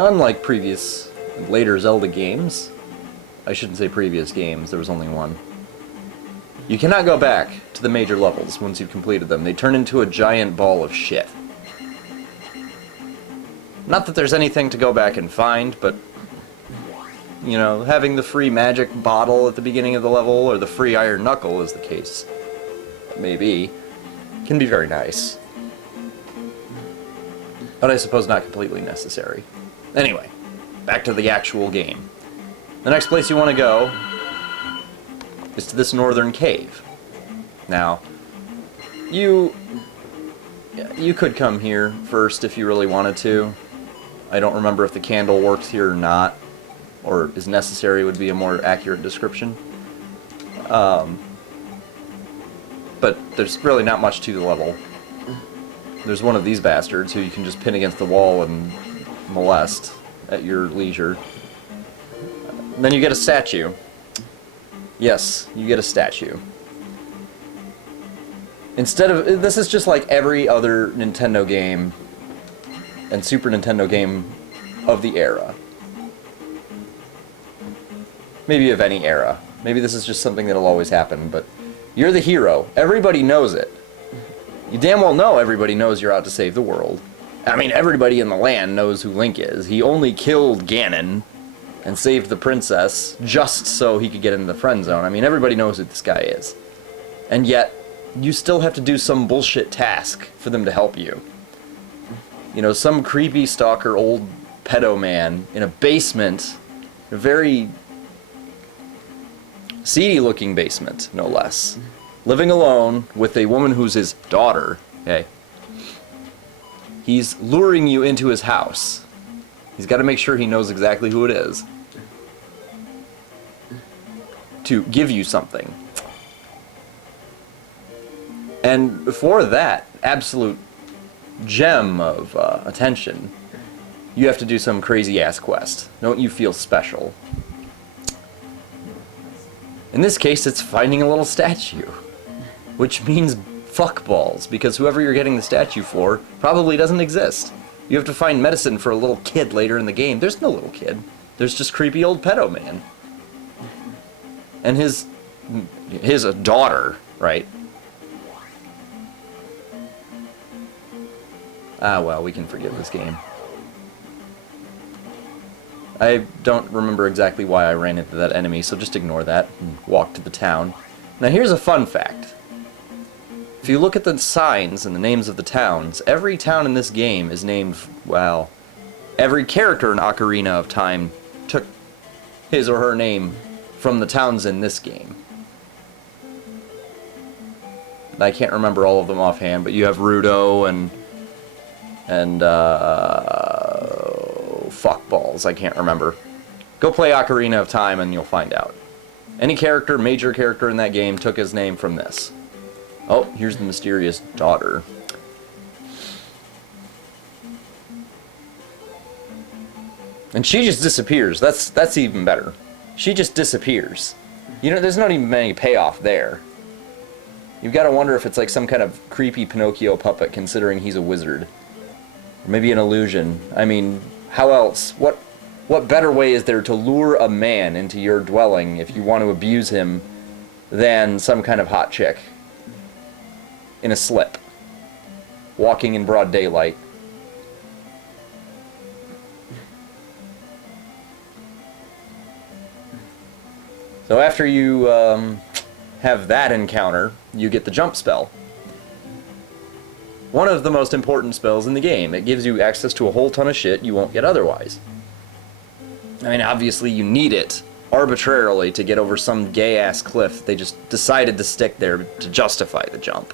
Now, unlike previous, later Zelda games, I shouldn't say previous games, there was only one, you cannot go back to the major levels once you've completed them. They turn into a giant ball of shit. Not that there's anything to go back and find, but, you know, having the free magic bottle at the beginning of the level, or the free iron knuckle, as the case may be, can be very nice. But I suppose not completely necessary. Anyway, back to the actual game. The next place you want to go is to this northern cave. Now, you could come here first if you really wanted to. I don't remember if the candle works here or not, or is necessary would be a more accurate description. But there's really not much to the level. There's one of these bastards who you can just pin against the wall and molest at your leisure. Then you get a statue. Yes, you get a statue. Instead of... This is just like every other Nintendo game and Super Nintendo game of the era. Maybe of any era. Maybe this is just something that'll always happen, but you're the hero. Everybody knows it. You damn well know everybody knows you're out to save the world. I mean, everybody in the land knows who Link is. He only killed Ganon and saved the princess just so he could get into the friend zone. I mean, everybody knows who this guy is. And yet, you still have to do some bullshit task for them to help you. You know, some creepy stalker old pedo man in a basement, a very seedy looking basement, no less, living alone with a woman who's his daughter, okay? He's luring you into his house. He's got to make sure he knows exactly who it is to give you something. And for that absolute gem of attention, you have to do some crazy-ass quest. Don't you feel special? In this case, it's finding a little statue, which means fuck balls, because whoever you're getting the statue for probably doesn't exist. You have to find medicine for a little kid later in the game. There's no little kid. There's just creepy old pedo man. And his daughter, right? Ah, well, we can forgive this game. I don't remember exactly why I ran into that enemy, so just ignore that and walk to the town. Now here's a fun fact. If you look at the signs and the names of the towns, every town in this game is named, well, every character in Ocarina of Time took his or her name from the towns in this game. I can't remember all of them offhand, but you have Rudo and fuckballs, I can't remember. Go play Ocarina of Time and you'll find out. Any character, major character in that game took his name from this. Oh, here's the mysterious daughter. And she just disappears. That's even better. She just disappears. You know, there's not even any payoff there. You've got to wonder if it's like some kind of creepy Pinocchio puppet, considering he's a wizard. Or maybe an illusion. I mean, how else? What better way is there to lure a man into your dwelling if you want to abuse him than some kind of hot chick in a slip, walking in broad daylight? So after you have that encounter, you get the jump spell. One of the most important spells in the game. It gives you access to a whole ton of shit you won't get otherwise. I mean, obviously you need it arbitrarily to get over some gay-ass cliff that they just decided to stick there to justify the jump.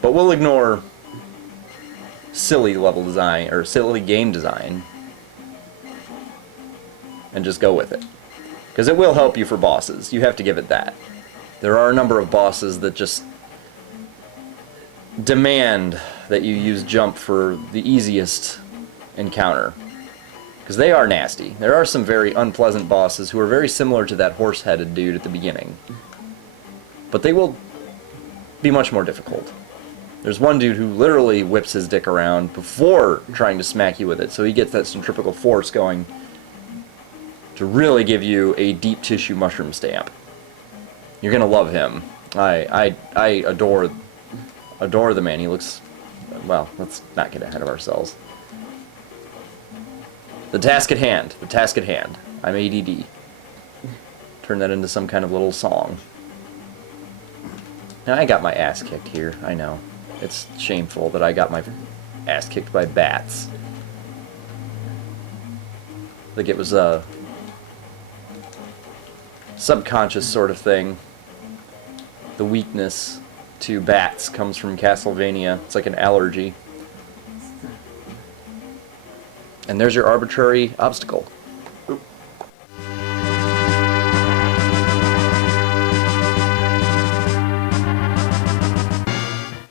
But we'll ignore silly level design, or silly game design, and just go with it. Because it will help you for bosses. You have to give it that. There are a number of bosses that just demand that you use jump for the easiest encounter. Because they are nasty. There are some very unpleasant bosses who are very similar to that horse-headed dude at the beginning. But they will be much more difficult. There's one dude who literally whips his dick around before trying to smack you with it, so he gets that centrifugal force going to really give you a deep tissue mushroom stamp. You're gonna love him. I adore the man. He looks, well, let's not get ahead of ourselves. The task at hand. The task at hand. I'm ADD. Turn that into some kind of little song. Now, I got my ass kicked here. I know. It's shameful that I got my ass kicked by bats. Like it was a subconscious sort of thing. The weakness to bats comes from Castlevania. It's like an allergy. And there's your arbitrary obstacle.